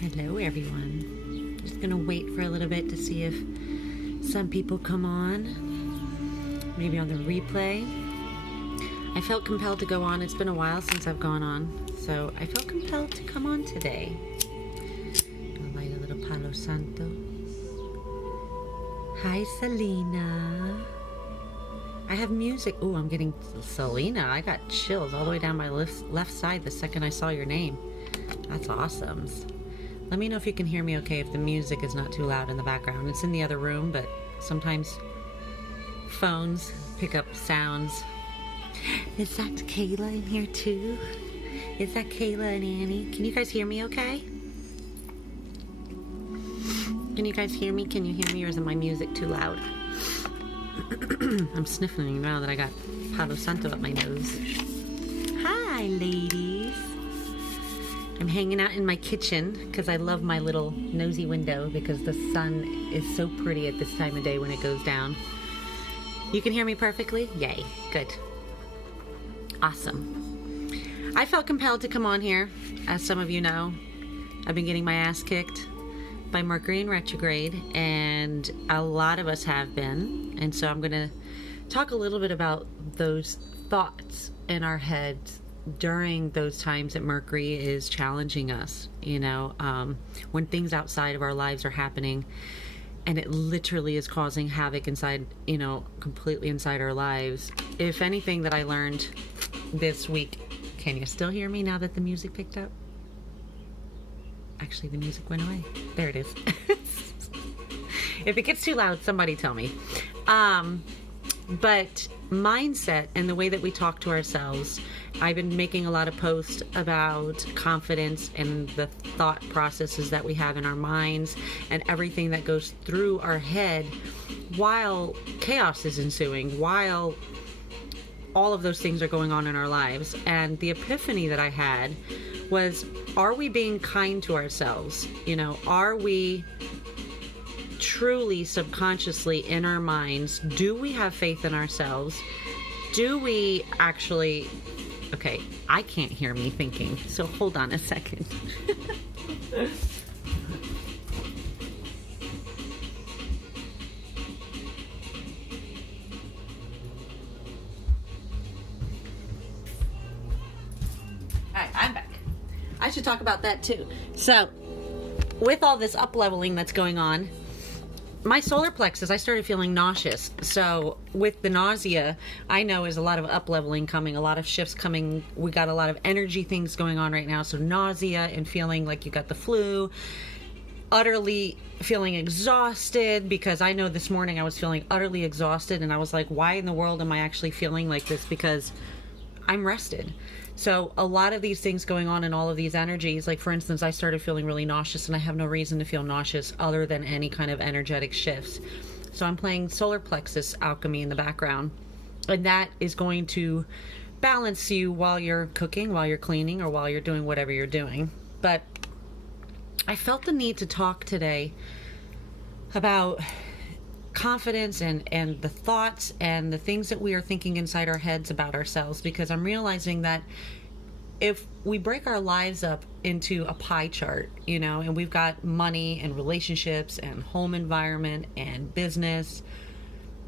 Hello, everyone. Just gonna wait for a little bit to see if some people come on. Maybe on the replay. I felt compelled to go on. It's been a while since I've gone on, so I felt compelled to come on today. I'll light a little Palo Santo. Hi, Selena. I have music. Oh, I'm getting Selena. I got chills all the way down my left side the second I saw your name. That's awesome. Let me know if you can hear me okay, if the music is not too loud in the background. It's in the other room, but sometimes phones pick up sounds. Is that Kayla in here too? Is that Kayla and Annie? Can you guys hear me okay? Can you guys hear me? Can you hear me, or is my music too loud? I'm sniffling now that I got Palo Santo up my nose. Hi, ladies. I'm hanging out in my kitchen because I love my little nosy window because the sun is so pretty at this time of day when it goes down. You can hear me perfectly? Yay. Good. Awesome. I felt compelled to come on here. As some of you know, I've been getting my ass kicked by Mercury in retrograde, and a lot of us have been. And so I'm going to talk a little bit about those thoughts in our heads during those times that Mercury is challenging us, when things outside of our lives are happening and it literally is causing havoc inside, completely inside our lives. If anything that I learned this week, can you still hear me now that the music picked up? Actually, the music went away. There it is. If it gets too loud, somebody tell me. But mindset and the way that we talk to ourselves, I've been making a lot of posts about confidence and the thought processes that we have in our minds and everything that goes through our head while chaos is ensuing, while all of those things are going on in our lives. And the epiphany that I had was, are we being kind to ourselves? Are we truly subconsciously in our minds, do we have faith in ourselves? Do we actually... Okay, I can't hear me thinking, so hold on a second. Alright, I'm back. I should talk about that too. So, with all this up-leveling that's going on, my solar plexus, I started feeling nauseous. So with the nausea, I know is a lot of up-leveling coming, a lot of shifts coming. We got a lot of energy things going on right now. So nausea and feeling like you got the flu, utterly feeling exhausted, because I know this morning I was feeling utterly exhausted, and I was like, why in the world am I actually feeling like this? Because I'm rested. So a lot of these things going on in all of these energies, like for instance, I started feeling really nauseous, and I have no reason to feel nauseous other than any kind of energetic shifts. So I'm playing solar plexus alchemy in the background, and that is going to balance you while you're cooking, while you're cleaning, or while you're doing whatever you're doing. But I felt the need to talk today about confidence and the thoughts and the things that we are thinking inside our heads about ourselves, because I'm realizing that if we break our lives up into a pie chart, and we've got money and relationships and home environment and business,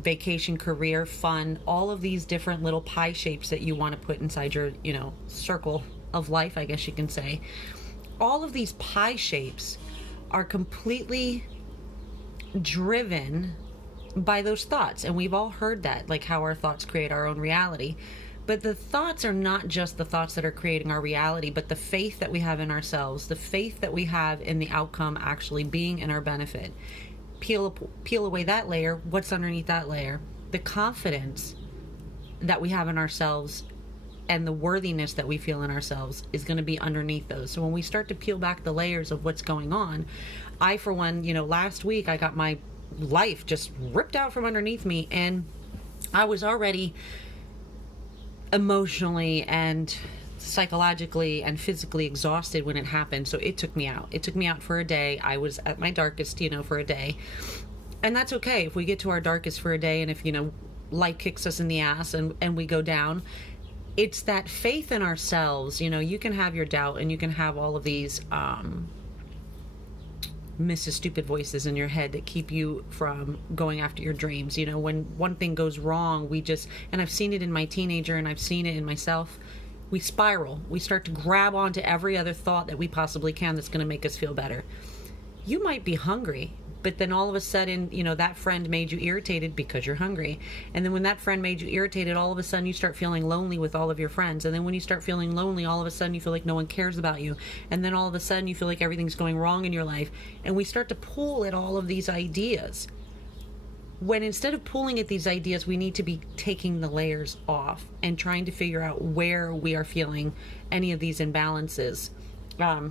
vacation, career, fun, all of these different little pie shapes that you want to put inside your, circle of life, I guess you can say. All of these pie shapes are completely driven by those thoughts, and we've all heard that, like how our thoughts create our own reality. But the thoughts are not just the thoughts that are creating our reality, but the faith that we have in ourselves, the faith that we have in the outcome actually being in our benefit. Peel away that layer. What's underneath that layer? The confidence that we have in ourselves and the worthiness that we feel in ourselves is going to be underneath those. So when we start to peel back the layers of what's going on, I, for one, last week I got my life just ripped out from underneath me, and I was already emotionally and psychologically and physically exhausted when it happened. So it took me out for a day. I was at my darkest, for a day, and that's okay if we get to our darkest for a day, and if life kicks us in the ass and we go down. It's that faith in ourselves. You can have your doubt, and you can have all of these Mrs. Stupid voices in your head that keep you from going after your dreams. You know, when one thing goes wrong, and I've seen it in my teenager and I've seen it in myself, we spiral. We start to grab onto every other thought that we possibly can that's going to make us feel better. You might be hungry, but then all of a sudden, you know, that friend made you irritated because you're hungry. And then when that friend made you irritated, all of a sudden you start feeling lonely with all of your friends. And then when you start feeling lonely, all of a sudden you feel like no one cares about you. And then all of a sudden you feel like everything's going wrong in your life. And we start to pull at all of these ideas. When instead of pulling at these ideas, we need to be taking the layers off and trying to figure out where we are feeling any of these imbalances. I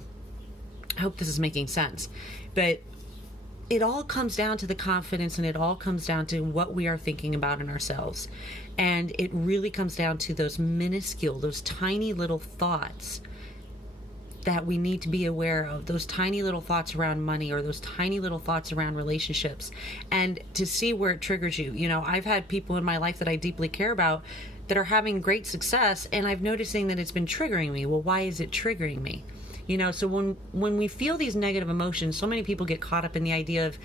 hope this is making sense. But it all comes down to the confidence, and it all comes down to what we are thinking about in ourselves. And it really comes down to those minuscule, those tiny little thoughts that we need to be aware of, those tiny little thoughts around money, or those tiny little thoughts around relationships, and to see where it triggers you. You know, I've had people in my life that I deeply care about that are having great success, and I'm noticing that it's been triggering me. Well, why is it triggering me? You know, so when we feel these negative emotions, so many people get caught up in the idea of,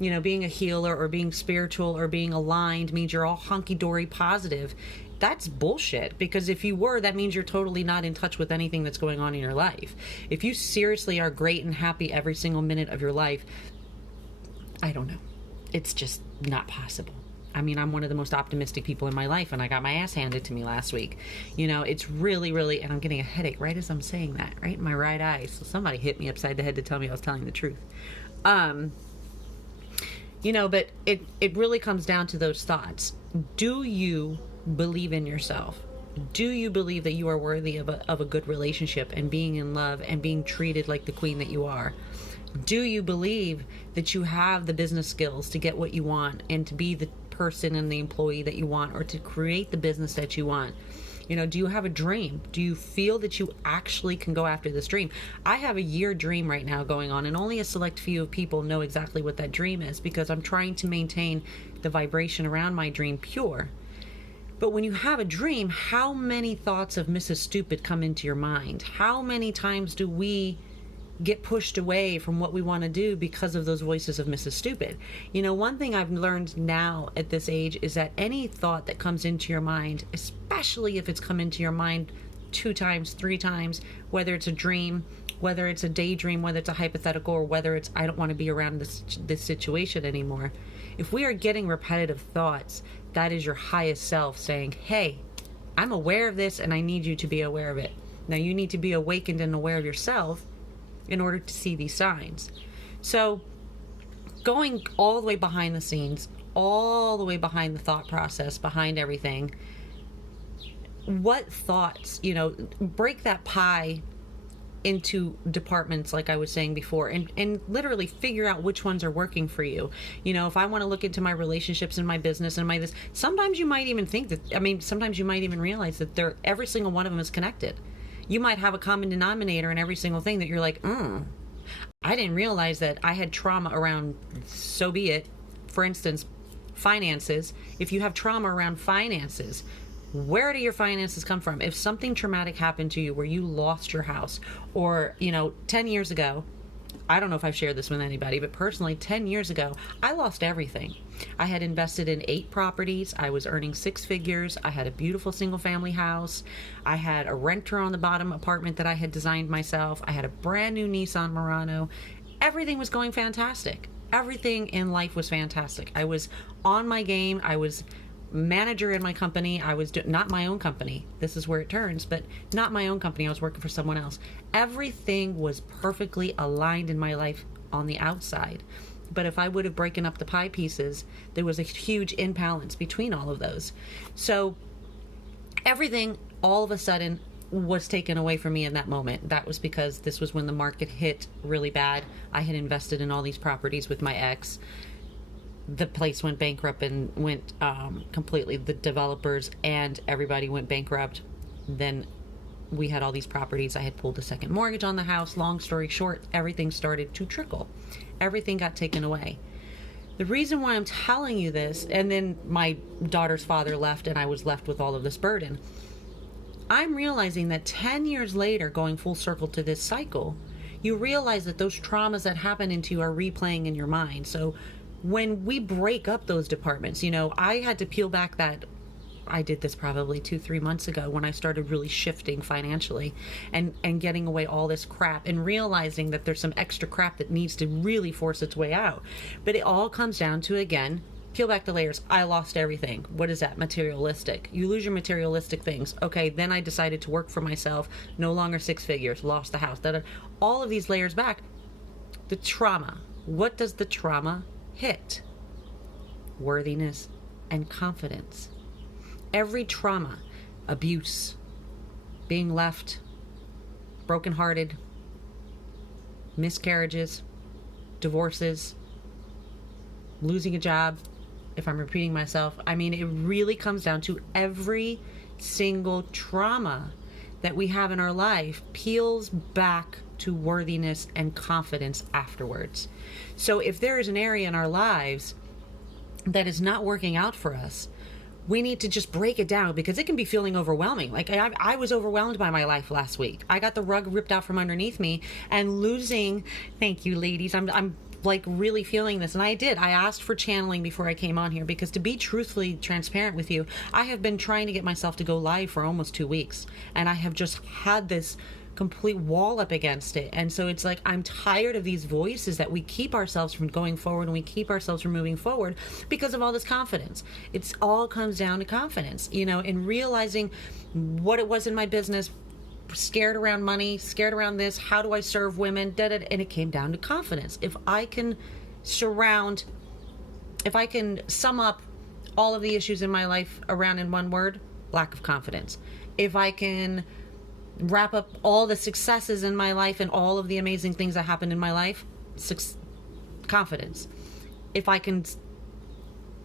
you know, being a healer or being spiritual or being aligned means you're all hunky-dory positive. That's bullshit, because if you were, that means you're totally not in touch with anything that's going on in your life. If you seriously are great and happy every single minute of your life, I don't know. It's just not possible. I mean, I'm one of the most optimistic people in my life, and I got my ass handed to me last week. You know, it's really, really, and I'm getting a headache right as I'm saying that, right in my right eye. So somebody hit me upside the head to tell me I was telling the truth. You know, but it really comes down to those thoughts. Do you believe in yourself? Do you believe that you are worthy of a good relationship and being in love and being treated like the queen that you are? Do you believe that you have the business skills to get what you want and to be the person and the employee that you want, or to create the business that you want? You know, do you have a dream? Do you feel that you actually can go after this dream? I have a year dream right now going on, and only a select few of people know exactly what that dream is, because I'm trying to maintain the vibration around my dream pure. But when you have a dream, how many thoughts of Mrs. Stupid come into your mind? How many times do we get pushed away from what we want to do because of those voices of Mrs. Stupid? You know, one thing I've learned now at this age is that any thought that comes into your mind, especially if it's come into your mind 2 times, 3 times, whether it's a dream, whether it's a daydream, whether it's a hypothetical, or whether it's I don't want to be around this situation anymore. If we are getting repetitive thoughts, that is your highest self saying, hey, I'm aware of this and I need you to be aware of it. Now you need to be awakened and aware of yourself in order to see these signs. So going all the way behind the scenes, all the way behind the thought process, behind everything, what thoughts, you know, break that pie into departments like I was saying before, and literally figure out which ones are working for you. You know, if I want to look into my relationships and my business and my this, sometimes you might even think that, sometimes you might even realize that every single one of them is connected. You might have a common denominator in every single thing that you're like, I didn't realize that I had trauma around, so be it. For instance, finances. If you have trauma around finances, where do your finances come from? If something traumatic happened to you where you lost your house, or, 10 years ago, I don't know if I've shared this with anybody, but personally, 10 years ago, I lost everything. I had invested in 8 properties. I was earning 6 figures. I had a beautiful single family house. I had a renter on the bottom apartment that I had designed myself. I had a brand new Nissan Murano. Everything was going fantastic. Everything in life was fantastic. I was on my game. I was manager in my company. I was not my own company. This is where it turns, but not my own company. I was working for someone else. Everything was perfectly aligned in my life on the outside. But if I would have broken up the pie pieces, there was a huge imbalance between all of those. So everything all of a sudden was taken away from me in that moment. That was because this was when the market hit really bad. I had invested in all these properties with my ex. The place went bankrupt and went completely, the developers and everybody went bankrupt. Then we had all these properties. I had pulled a second mortgage on the house. Long story short, everything started to trickle. Everything got taken away. The reason why I'm telling you this, and then my daughter's father left and I was left with all of this burden. I'm realizing that 10 years later, going full circle to this cycle, you realize that those traumas that happen into you are replaying in your mind. So when we break up those departments, I had to peel back that. I did this probably 2-3 months ago when I started really shifting financially and getting away all this crap and realizing that there's some extra crap that needs to really force its way out. But it all comes down to, again, peel back the layers. I lost everything. What is that? Materialistic. You lose your materialistic things. Okay, then I decided to work for myself. No longer 6 figures. Lost the house. All of these layers back. The trauma. What does the trauma hit? Worthiness and confidence. Every trauma, abuse, being left, brokenhearted, miscarriages, divorces, losing a job, if I'm repeating myself, it really comes down to every single trauma that we have in our life peels back to worthiness and confidence afterwards. So if there is an area in our lives that is not working out for us, we need to just break it down, because it can be feeling overwhelming. Like I was overwhelmed by my life last week. I got the rug ripped out from underneath me, and losing, thank you ladies, I'm like really feeling this. And I did. I asked for channeling before I came on here, because to be truthfully transparent with you, I have been trying to get myself to go live for almost 2 weeks. And I have just had this complete wall up against it. And so it's like, I'm tired of these voices that we keep ourselves from going forward, and we keep ourselves from moving forward because of all this confidence. It's all comes down to confidence, and realizing what it was in my business, scared around money, scared around this, how do I serve women, and it came down to confidence. If I can sum up all of the issues in my life around in one word, lack of confidence. If I can wrap up all the successes in my life and all of the amazing things that happened in my life, confidence. If I can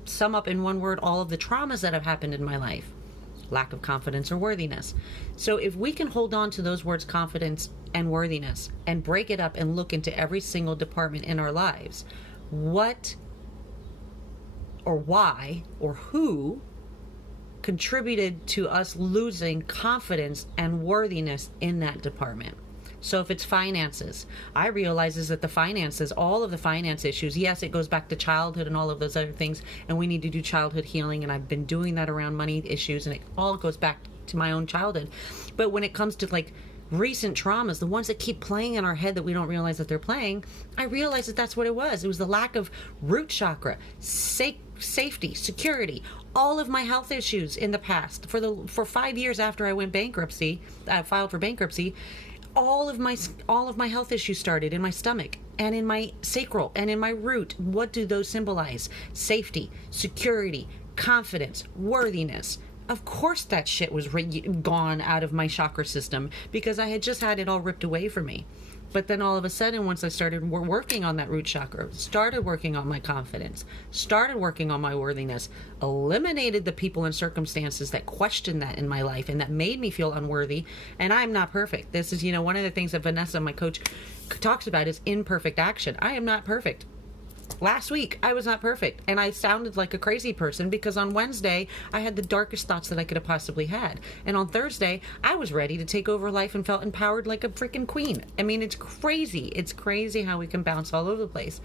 sum up in one word all of the traumas that have happened in my life, lack of confidence or worthiness. So if we can hold on to those words, confidence and worthiness, and break it up and look into every single department in our lives, what or why or who contributed to us losing confidence and worthiness in that department. So if it's finances, I realize is that the finances, all of the finance issues, yes, it goes back to childhood and all of those other things, and we need to do childhood healing, and I've been doing that around money issues, and it all goes back to my own childhood. But when it comes to like recent traumas, the ones that keep playing in our head that we don't realize that they're playing, I realized that that's what it was. It was the lack of root chakra, safety, security, all of my health issues in the past. For 5 years after I went filed for bankruptcy, all of my health issues started in my stomach and in my sacral and in my root. What do those symbolize? Safety, security, confidence, worthiness. Of course that shit was gone out of my chakra system because I had just had it all ripped away from me. But then all of a sudden, once I started working on that root chakra, started working on my confidence, started working on my worthiness, eliminated the people and circumstances that questioned that in my life and that made me feel unworthy. And I'm not perfect. This is, one of the things that Vanessa, my coach, talks about is imperfect action. I am not perfect. Last week, I was not perfect, and I sounded like a crazy person because on Wednesday, I had the darkest thoughts that I could have possibly had. And on Thursday, I was ready to take over life and felt empowered like a freaking queen. I mean, it's crazy. It's crazy how we can bounce all over the place.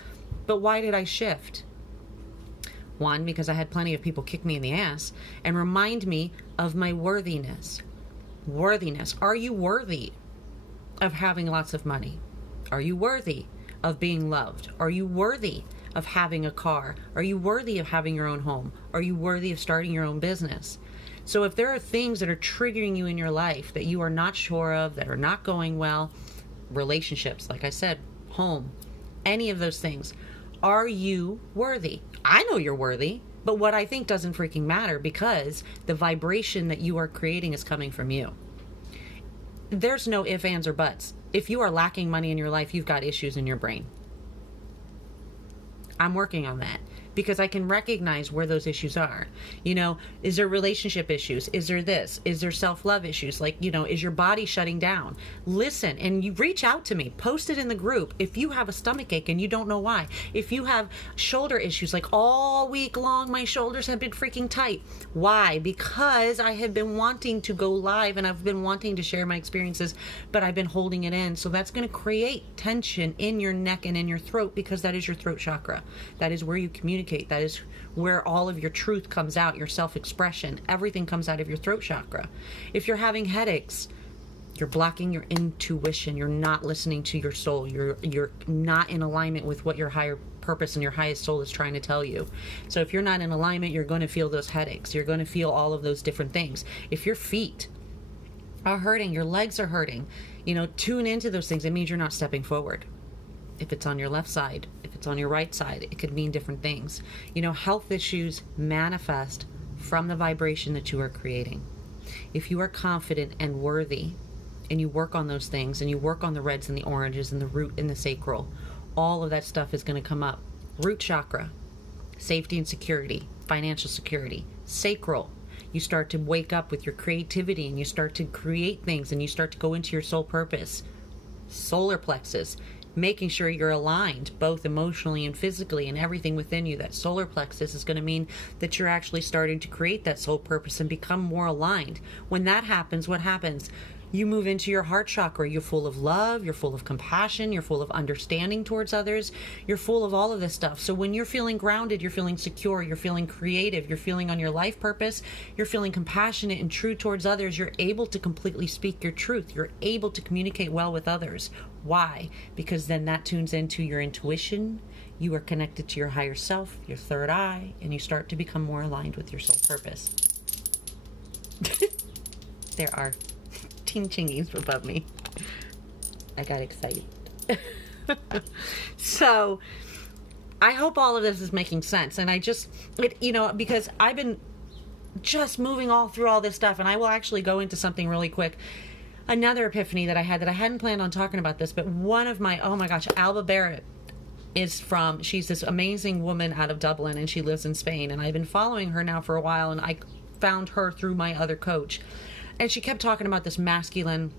But why did I shift? One, because I had plenty of people kick me in the ass and remind me of my worthiness. Worthiness. Are you worthy of having lots of money? Are you worthy of being loved? Are you worthy of having a car? Are you worthy of having your own home? Are you worthy of starting your own business? So if there are things that are triggering you in your life that you are not sure of, that are not going well, relationships, like I said, home, any of those things, are you worthy? I know you're worthy, but what I think doesn't freaking matter because the vibration that you are creating is coming from you. There's no ifs, ands, or buts. If you are lacking money in your life, you've got issues in your brain. I'm working on that because I can recognize where those issues are. You know, is there relationship issues? Is there this? Is there self-love issues? Like, you know, is your body shutting down? Listen, and you reach out to me, post it in the group. If you have a stomach ache and you don't know why, if you have shoulder issues, like all week long, my shoulders have been freaking tight. Why? Because I have been wanting to go live and I've been wanting to share my experiences, but I've been holding it in. So that's going to create tension in your neck and in your throat, because that is your throat chakra. That is where you communicate. That is where all of your truth comes out, your self-expression. Everything comes out of your throat chakra. If you're having headaches, you're blocking your intuition. You're not listening to your soul. You're not in alignment with what your higher purpose and your highest soul is trying to tell you. So if you're not in alignment, you're going to feel those headaches. You're going to feel all of those different things. If your feet are hurting, your legs are hurting, you know, tune into those things. It means you're not stepping forward. If it's on your left side, if it's on your right side, it could mean different things. You know, health issues manifest from the vibration that you are creating. If you are confident and worthy, and you work on those things, and you work on the reds and the oranges and the root and the sacral, all of that stuff is going to come up. Root chakra, safety and security, financial security. Sacral, you start to wake up with your creativity and you start to create things and you start to go into your soul purpose. Solar plexus, making sure you're aligned both emotionally and physically and everything within you. That solar plexus is going to mean that you're actually starting to create that soul purpose and become more aligned. When that happens, what happens? You move into your heart chakra. You're full of love, you're full of compassion, you're full of understanding towards others, you're full of all of this stuff. So when you're feeling grounded, you're feeling secure, you're feeling creative, you're feeling on your life purpose, you're feeling compassionate and true towards others, you're able to completely speak your truth, you're able to communicate well with others. Why? Because then that tunes into your intuition, you are connected to your higher self, your third eye, and you start to become more aligned with your soul purpose. There are chingies above me. I got excited. So I hope all of this is making sense. And I just, you know, because I've been just moving all through all this stuff, and I will actually go into something really quick. Another epiphany that I had that I hadn't planned on talking about this, but one of my, oh my gosh, Alba Barrett she's this amazing woman out of Dublin, and she lives in Spain. And I've been following her now for a while, and I found her through my other coach. And she kept talking about this masculine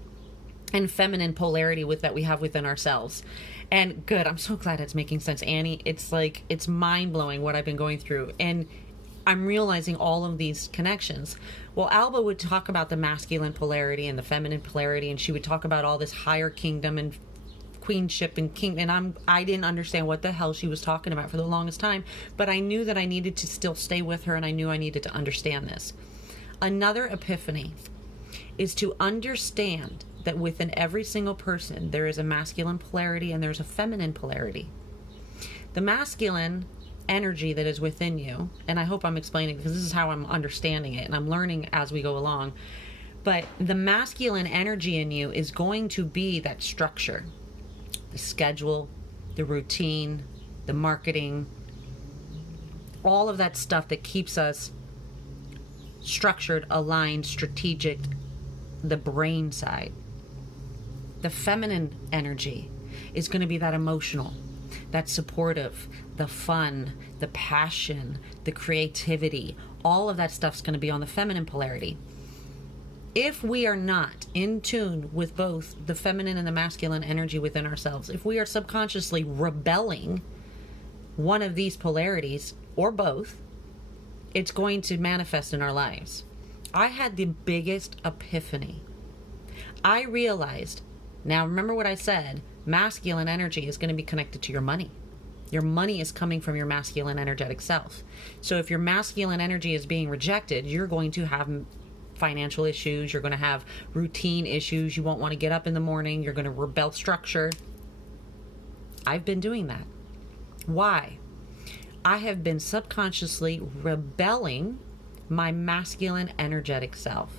and feminine polarity that we have within ourselves. And good, I'm so glad it's making sense, Annie. It's like, it's mind-blowing what I've been going through. And I'm realizing all of these connections. Well, Alba would talk about the masculine polarity and the feminine polarity, and she would talk about all this higher kingdom and queenship and king, and I didn't understand what the hell she was talking about for the longest time, but I knew that I needed to still stay with her, and I knew I needed to understand this. Another epiphany is to understand that within every single person there is a masculine polarity and there's a feminine polarity. The masculine energy that is within you, and I hope I'm explaining because this is how I'm understanding it and I'm learning as we go along, but the masculine energy in you is going to be that structure, the schedule, the routine, the marketing, all of that stuff that keeps us structured, aligned, strategic, the brain side. The feminine energy is going to be that emotional, that supportive, the fun, the passion, the creativity. All of that stuff's going to be on the feminine polarity. If we are not in tune with both the feminine and the masculine energy within ourselves, if we are subconsciously rebelling one of these polarities or both, it's going to manifest in our lives. I had the biggest epiphany. I realized, now remember what I said, masculine energy is going to be connected to your money. Your money is coming from your masculine energetic self. So if your masculine energy is being rejected, you're going to have financial issues, you're going to have routine issues, you won't want to get up in the morning, you're going to rebel structure. I've been doing that. Why? I have been subconsciously rebelling my masculine energetic self.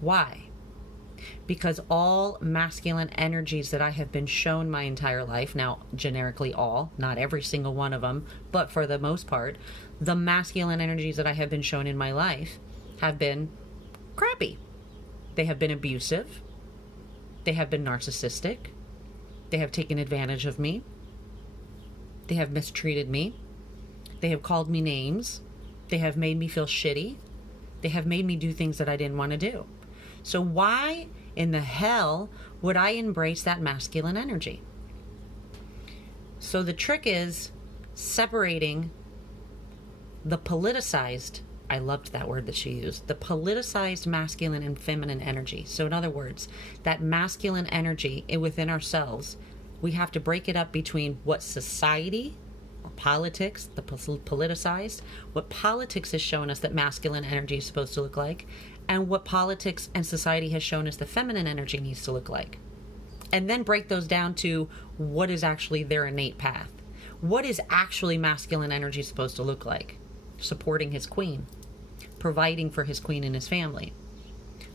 Why? Because all masculine energies that I have been shown my entire life, now generically all, not every single one of them, but for the most part, the masculine energies that I have been shown in my life have been crappy. They have been abusive. They have been narcissistic. They have taken advantage of me. They have mistreated me. They have called me names. They have made me feel shitty. They have made me do things that I didn't want to do. So why in the hell would I embrace that masculine energy? So the trick is separating the politicized, I loved that word that she used, the politicized masculine and feminine energy. So in other words, that masculine energy within ourselves, we have to break it up between what society, politics, the politicized, what politics has shown us that masculine energy is supposed to look like, and what politics and society has shown us the feminine energy needs to look like. And then break those down to what is actually their innate path. What is actually masculine energy supposed to look like? Supporting his queen, providing for his queen and his family,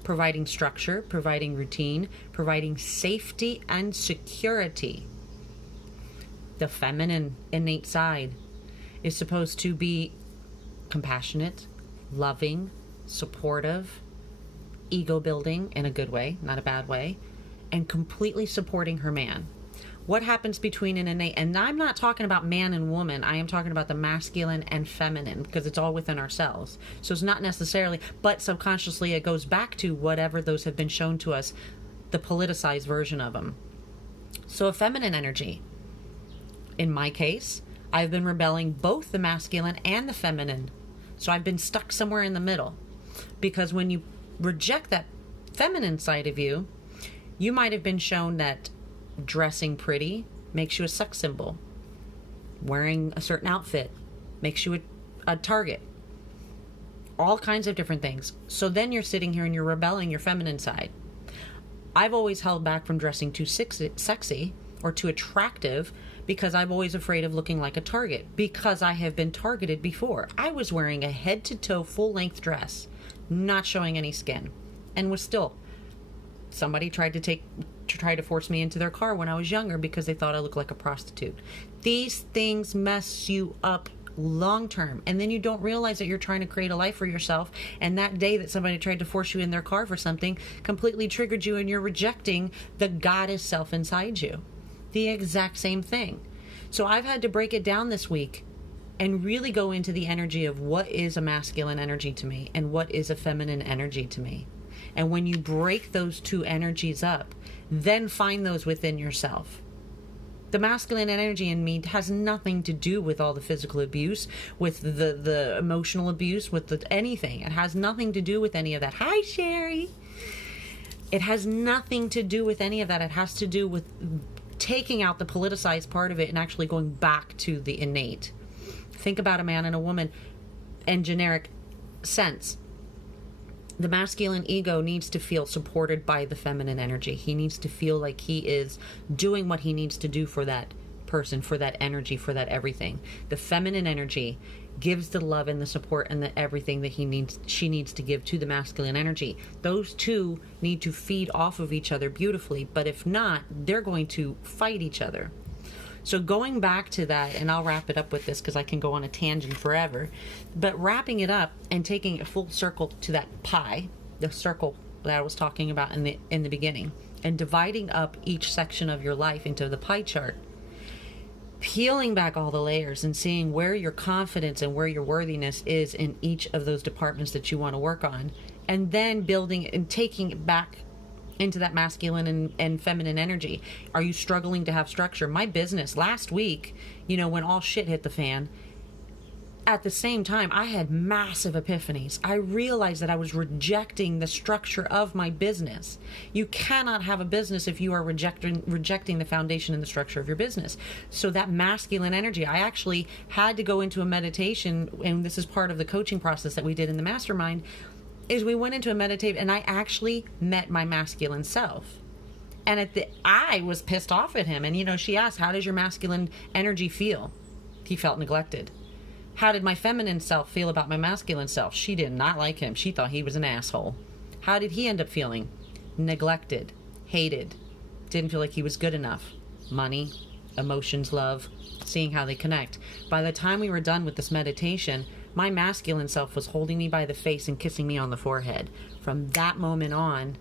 providing structure, providing routine, providing safety and security. The feminine innate side is supposed to be compassionate, loving, supportive, ego building in a good way, not a bad way, and completely supporting her man. What happens between an innate, and I'm not talking about man and woman, I am talking about the masculine and feminine, because it's all within ourselves. So it's not necessarily, but subconsciously it goes back to whatever those have been shown to us, the politicized version of them. So a feminine energy, in my case, I've been rebelling both the masculine and the feminine. So I've been stuck somewhere in the middle. Because when you reject that feminine side of you, you might have been shown that dressing pretty makes you a sex symbol. Wearing a certain outfit makes you a target. All kinds of different things. So then you're sitting here and you're rebelling your feminine side. I've always held back from dressing too sexy or too attractive because I'm always afraid of looking like a target, because I have been targeted before. I was wearing a head-to-toe full-length dress, not showing any skin, and was still, somebody tried to force me into their car when I was younger because they thought I looked like a prostitute. These things mess you up long term, and then you don't realize that you're trying to create a life for yourself, and that day that somebody tried to force you in their car for something completely triggered you, and you're rejecting the goddess self inside you. The exact same thing. So I've had to break it down this week and really go into the energy of what is a masculine energy to me and what is a feminine energy to me. And when you break those two energies up, then find those within yourself. The masculine energy in me has nothing to do with all the physical abuse, with the emotional abuse, with anything. It has nothing to do with any of that. Hi, Sherry. It has nothing to do with any of that. It has to do with taking out the politicized part of it and actually going back to the innate. Think about a man and a woman in generic sense. The masculine ego needs to feel supported by the feminine energy. He needs to feel like he is doing what he needs to do for that person, for that energy, for that everything. The feminine energy gives the love and the support and the everything that she needs to give to the masculine energy. Those two need to feed off of each other beautifully, but if not, they're going to fight each other. So going back to that, and I'll wrap it up with this because I can go on a tangent forever, but wrapping it up and taking it full circle to that pie, the circle that I was talking about in the beginning, and dividing up each section of your life into the pie chart, peeling back all the layers and seeing where your confidence and where your worthiness is in each of those departments that you want to work on, and then building and taking it back into that masculine and feminine energy. Are you struggling to have structure? My business last week, when all shit hit the fan, at the same time, I had massive epiphanies. I realized that I was rejecting the structure of my business. You cannot have a business if you are rejecting the foundation and the structure of your business. So that masculine energy, I actually had to go into a meditation, and this is part of the coaching process that we did in the mastermind, is we went into a meditation and I actually met my masculine self. And I was pissed off at him. And, she asked, how does your masculine energy feel? He felt neglected. How did my feminine self feel about my masculine self? She did not like him. She thought he was an asshole. How did he end up feeling? Neglected, hated, didn't feel like he was good enough. Money, emotions, love, seeing how they connect. By the time we were done with this meditation, my masculine self was holding me by the face and kissing me on the forehead. From that moment on,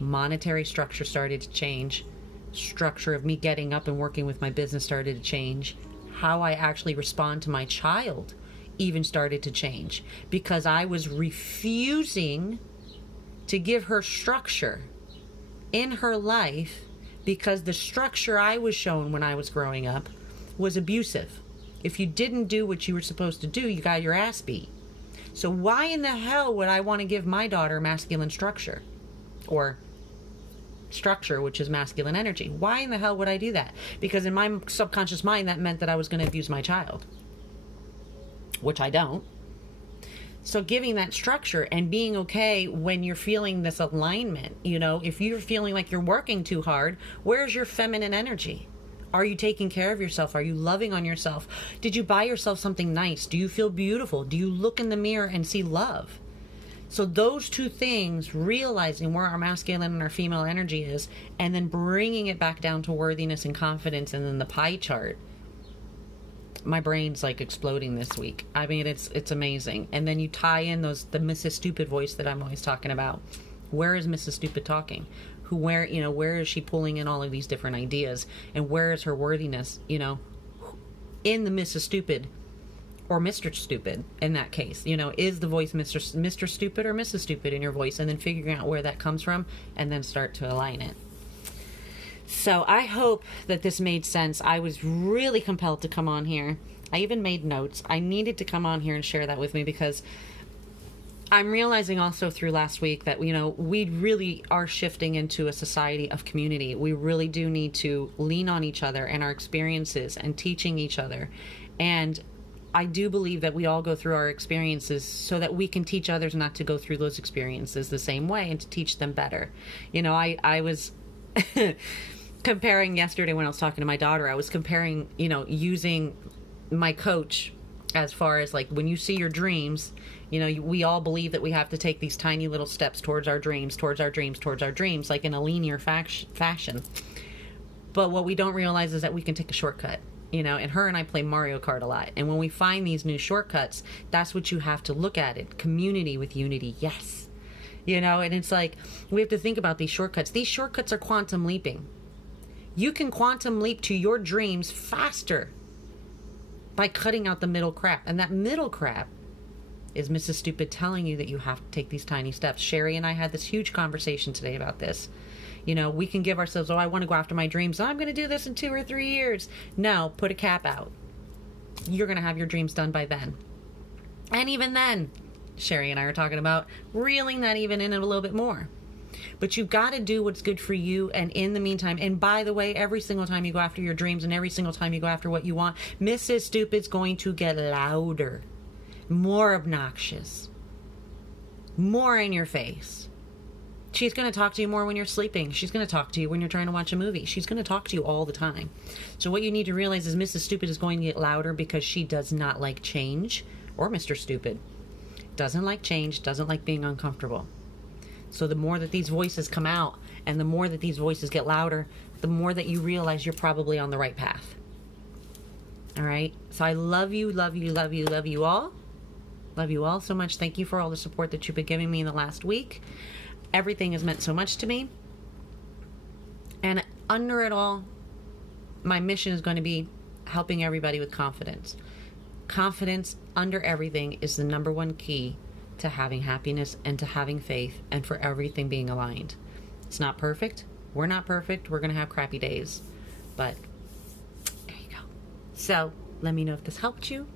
monetary structure started to change. Structure of me getting up and working with my business started to change. how I actually respond to my child even started to change, because I was refusing to give her structure in her life, because the structure I was shown when I was growing up was abusive. If you didn't do what you were supposed to do, you got your ass beat. So why in the hell would I want to give my daughter masculine structure? Or structure, which is masculine energy. Why in the hell would I do that? Because in my subconscious mind, that meant that I was going to abuse my child, which I don't. So giving that structure and being okay when you're feeling this alignment, you know, if you're feeling like you're working too hard, where's your feminine energy? Are you taking care of yourself? Are you loving on yourself? Did you buy yourself something nice? Do you feel beautiful? Do you look in the mirror and see love? So those two things, realizing where our masculine and our female energy is, and then bringing it back down to worthiness and confidence, and then the pie chart. My brain's like exploding this week. I mean, it's amazing. And then you tie in the Mrs. Stupid voice that I'm always talking about. Where is Mrs. Stupid talking? Where is she pulling in all of these different ideas? And where is her worthiness, in the Mrs. Stupid or Mr. Stupid in that case? Is the voice Mr. Stupid or Mrs. Stupid in your voice? And then figuring out where that comes from and then start to align it. So I hope that this made sense. I was really compelled to come on here. I even made notes. I needed to come on here and share that with me, because I'm realizing also through last week that, we really are shifting into a society of community. We really do need to lean on each other and our experiences and teaching each other. And I do believe that we all go through our experiences so that we can teach others not to go through those experiences the same way and to teach them better. I was comparing yesterday when I was talking to my daughter, I was comparing, using my coach as far as like when you see your dreams, we all believe that we have to take these tiny little steps towards our dreams, like in a linear fashion. But what we don't realize is that we can take a shortcut, and her and I play Mario Kart a lot. And when we find these new shortcuts, that's what you have to look at it. Community with unity. Yes. And it's like, we have to think about these shortcuts. These shortcuts are quantum leaping. You can quantum leap to your dreams faster by cutting out the middle crap. And that middle crap is Mrs. Stupid telling you that you have to take these tiny steps. Sherry and I had this huge conversation today about this. We can give ourselves, I want to go after my dreams. I'm going to do this in 2 or 3 years. No, put a cap out. You're going to have your dreams done by then. And even then, Sherry and I are talking about reeling that even in a little bit more. But you've got to do what's good for you. And in the meantime, and by the way, every single time you go after your dreams and every single time you go after what you want, Mrs. Stupid's going to get louder, more obnoxious, more in your face. She's going to talk to you more when you're sleeping. She's going to talk to you when you're trying to watch a movie. She's going to talk to you all the time. So what you need to realize is Mrs. Stupid is going to get louder because she does not like change, or Mr. Stupid doesn't like change, doesn't like being uncomfortable. So the more that these voices come out and the more that these voices get louder, the more that you realize you're probably on the right path. All right? So I love you, love you, love you, love you all. Love you all so much. Thank you for all the support that you've been giving me in the last week. Everything has meant so much to me. And under it all, my mission is going to be helping everybody with confidence. Confidence under everything is the number one key to having happiness and to having faith and for everything being aligned. It's not perfect. We're not perfect. We're going to have crappy days. But there you go. So let me know if this helped you.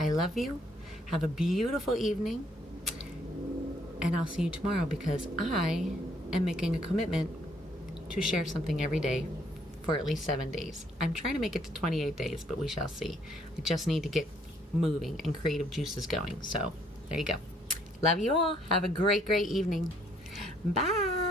I love you. Have a beautiful evening. And I'll see you tomorrow, because I am making a commitment to share something every day for at least 7 days. I'm trying to make it to 28 days, but we shall see. I just need to get moving and creative juices going. So there you go. Love you all. Have a great, great evening. Bye.